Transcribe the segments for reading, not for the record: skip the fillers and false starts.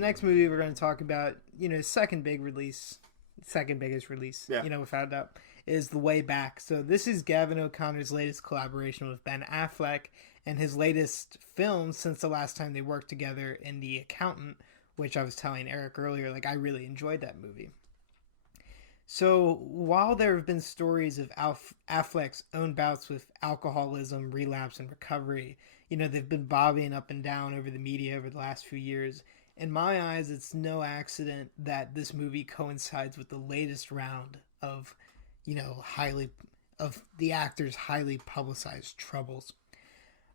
next movie we're going to talk about, second biggest release, without a doubt, is The Way Back. So this is Gavin O'Connor's latest collaboration with Ben Affleck and his latest film since the last time they worked together in The Accountant, which I was telling Erik earlier, I really enjoyed that movie. So while there have been stories of Affleck's own bouts with alcoholism, relapse, and recovery, they've been bobbing up and down over the media over the last few years. In my eyes, it's no accident that this movie coincides with the latest round of, of the actor's highly publicized troubles.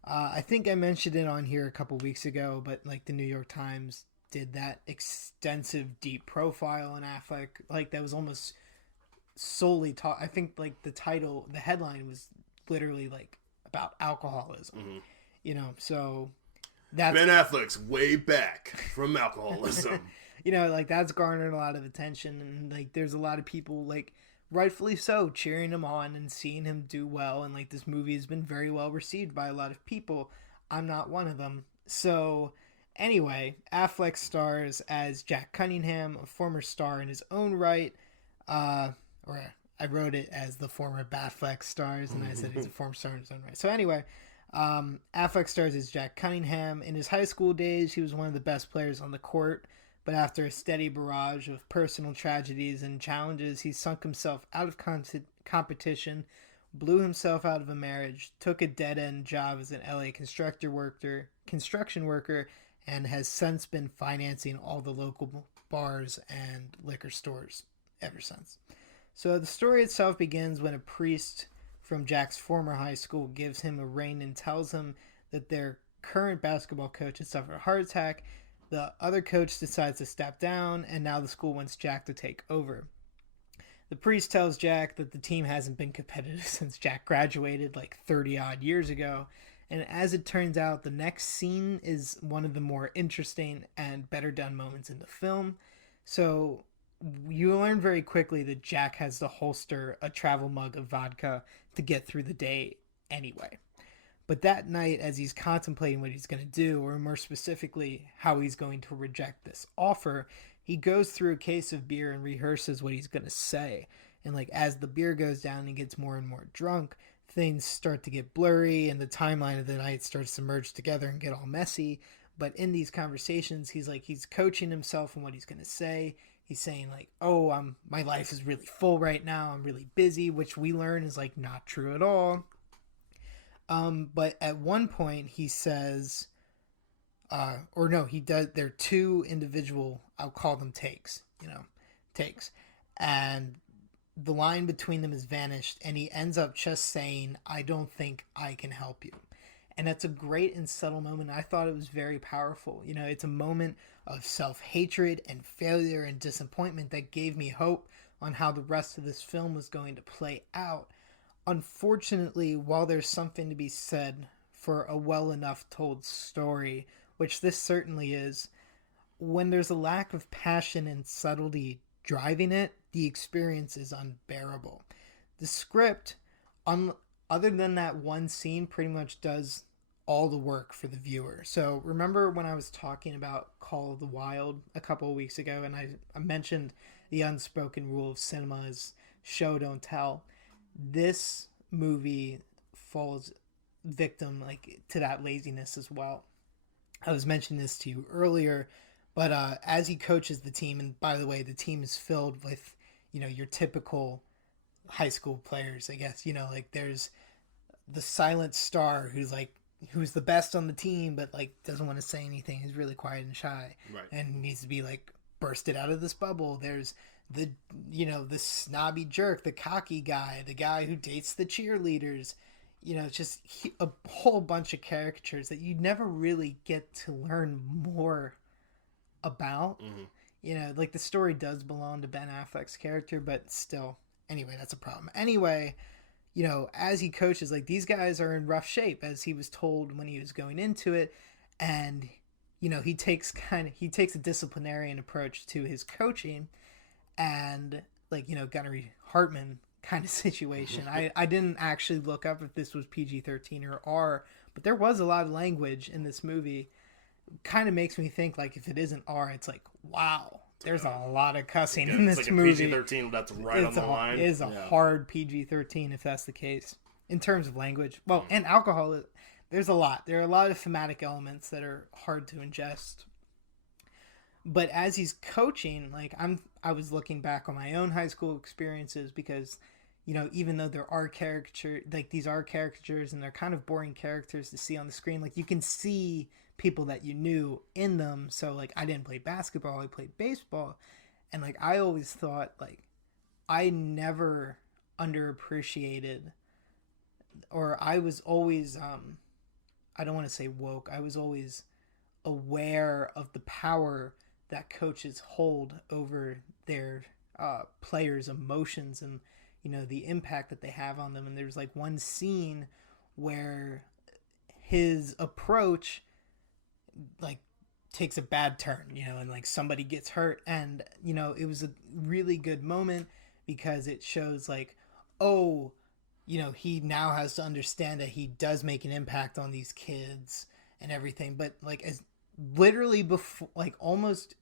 I think I mentioned it on here a couple weeks ago, but the New York Times did that extensive, deep profile on Affleck, that was almost solely I think the headline was literally about alcoholism, so that's Ben Affleck's way back from alcoholism. That's garnered a lot of attention, and there's a lot of people rightfully so cheering him on and seeing him do well, and this movie has been very well received by a lot of people. I'm not one of them. So anyway, Affleck stars as Jack Cunningham, a former star in his own right, or I wrote it as the former Batfleck stars, and I said he's a former star in his own right. So anyway, Affleck stars as Jack Cunningham. In his high school days, he was one of the best players on the court, but after a steady barrage of personal tragedies and challenges, he sunk himself out of competition, blew himself out of a marriage, took a dead-end job as an LA construction worker, and has since been financing all the local bars and liquor stores ever since. So the story itself begins when a priest from Jack's former high school gives him a ring and tells him that their current basketball coach has suffered a heart attack. The other coach decides to step down, and now the school wants Jack to take over. The priest tells Jack that the team hasn't been competitive since Jack graduated 30-odd years ago, and as it turns out, the next scene is one of the more interesting and better done moments in the film. So you learn very quickly that Jack has to holster a travel mug of vodka to get through the day anyway. But that night, as he's contemplating what he's going to do, or more specifically, how he's going to reject this offer, he goes through a case of beer and rehearses what he's going to say. And as the beer goes down and he gets more and more drunk, things start to get blurry and the timeline of the night starts to merge together and get all messy. But in these conversations, he's coaching himself on what he's going to say. He's saying my life is really full right now. I'm really busy, which we learn is not true at all. But at one point he says, he does, there are two individual, I'll call them takes, and the line between them is vanished, and he ends up just saying, I don't think I can help you. And that's a great and subtle moment. I thought it was very powerful. It's a moment of self-hatred and failure and disappointment that gave me hope on how the rest of this film was going to play out. Unfortunately, while there's something to be said for a well enough told story, which this certainly is, when there's a lack of passion and subtlety driving it, the experience is unbearable. The script, other than that one scene, pretty much does all the work for the viewer. So remember when I was talking about Call of the Wild a couple of weeks ago, and I mentioned the unspoken rule of cinema is show, don't tell. This movie falls victim to that laziness as well. I was mentioning this to you earlier, but as he coaches the team, and by the way, the team is filled with your typical high school players, I guess. There's the silent star who's the best on the team, but doesn't want to say anything. He's really quiet and shy, right, and needs to be bursted out of this bubble. There's the snobby jerk, the cocky guy, the guy who dates the cheerleaders. Just a whole bunch of caricatures that you never really get to learn more about. The story does belong to Ben Affleck's character, but still, anyway, that's a problem. Anyway, as he coaches, these guys are in rough shape, as he was told when he was going into it, and he takes a disciplinarian approach to his coaching, and Gunnery Hartman kind of situation. I didn't actually look up if this was PG-13 or R, but there was a lot of language in this movie, kind of makes me think like if it isn't R, it's like wow, there's a lot of cussing in it's this like a movie. PG-13, that's right on the line. It is a hard PG-13 if that's the case in terms of language. Well, and alcohol. There's a lot. There are a lot of thematic elements that are hard to ingest. But as he's coaching, like I was looking back on my own high school experiences because, you know, even though there are these are caricatures and they're kind of boring characters to see on the screen, like you can see people that you knew in them. So like I didn't play basketball, I played baseball. And like I always thought like I never underappreciated, or I was always I don't want to say woke. I was always aware of the power that coaches hold over their players' emotions and, you know, the impact that they have on them. And there's like one scene where his approach like takes a bad turn, you know, and like somebody gets hurt. And, you know, it was a really good moment because it shows like, oh, you know, he now has to understand that he does make an impact on these kids and everything. But like as literally before, like almost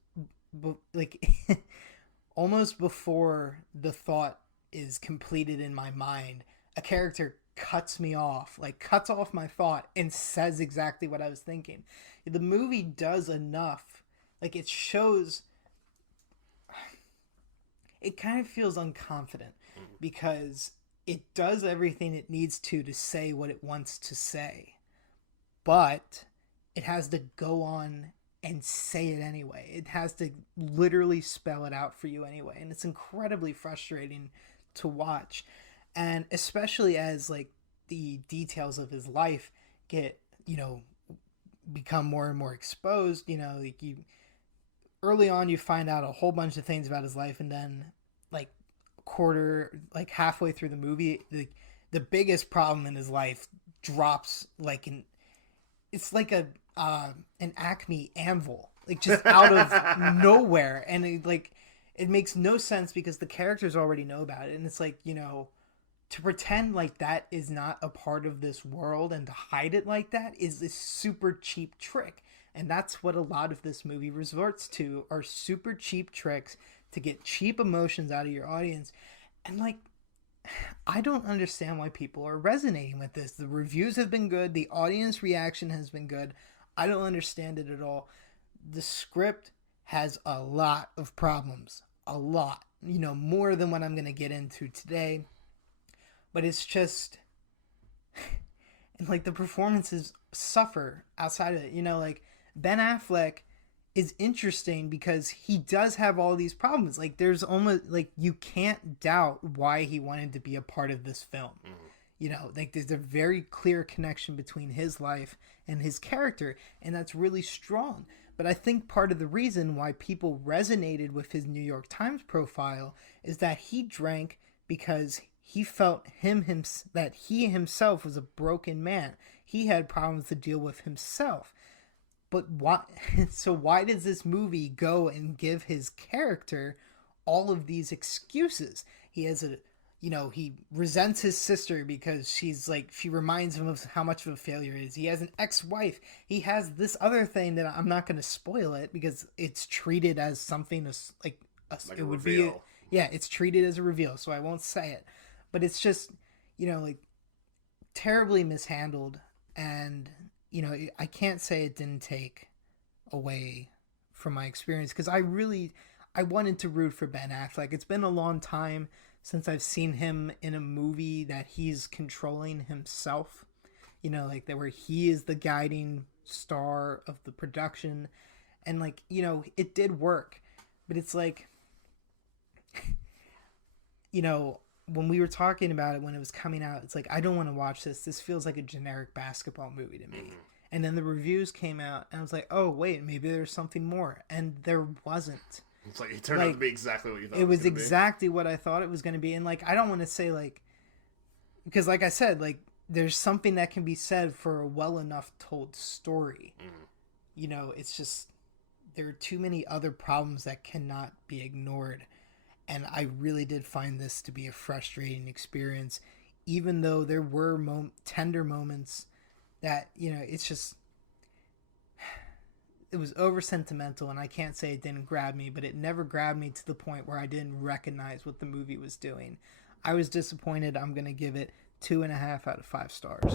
almost before the thought is completed in my mind, a character cuts me off, like cuts off my thought and says exactly what I was thinking. The movie does enough, like it shows, it kind of feels unconfident because it does everything it needs to say what it wants to say, but it has to go on and say it anyway. It has to literally spell it out for you anyway. And it's incredibly frustrating to watch. And especially as like the details of his life get, you know, become more and more exposed, you know, like early on you find out a whole bunch of things about his life, and then like halfway through the movie, the biggest problem in his life drops like it's like an Acme anvil, like just out of nowhere. And it makes no sense because the characters already know about it. And it's like, you know, to pretend like that is not a part of this world and to hide it like that is this super cheap trick. And that's what a lot of this movie resorts to, are super cheap tricks to get cheap emotions out of your audience. And like, I don't understand why people are resonating with this. The reviews have been good. The audience reaction has been good. I don't understand it at all. The script has a lot of problems. A lot. You know, more than what I'm going to get into today. But it's just... and like the performances suffer outside of it. You know, like Ben Affleck is interesting because he does have all these problems. Like there's almost like you can't doubt why he wanted to be a part of this film. You know, like there's a very clear connection between his life and his character, and that's really strong. But I think part of the reason why people resonated with his New York Times profile is that he drank because he felt that he himself was a broken man. He had problems to deal with himself. But why? So why does this movie go and give his character all of these excuses? He has he resents his sister because she reminds him of how much of a failure he is. He has an ex-wife. He has this other thing that I'm not going to spoil it because it's treated as something like it would reveal. It's treated as a reveal, so I won't say it. But it's just, you know, like terribly mishandled, and you know, I can't say it didn't take away from my experience because I wanted to root for Ben Affleck. It's been a long time since I've seen him in a movie that he's controlling himself, you know, like that where he is the guiding star of the production. And like, you know, it did work, but it's like, you know, when we were talking about it when it was coming out, it's like, I don't want to watch this. This feels like a generic basketball movie to me. And then the reviews came out and I was like, oh wait, maybe there's something more. And there wasn't. It's like, it turned out to be exactly what you thought it was exactly what I thought it was going to be. And like, I don't want to say like, because like I said, like there's something that can be said for a well enough told story. You know, it's just, there are too many other problems that cannot be ignored. And I really did find this to be a frustrating experience, even though there were tender moments that, you know, it's just over sentimental, and I can't say it didn't grab me, but it never grabbed me to the point where I didn't recognize what the movie was doing. I was disappointed. I'm going to give it 2.5 out of 5 stars.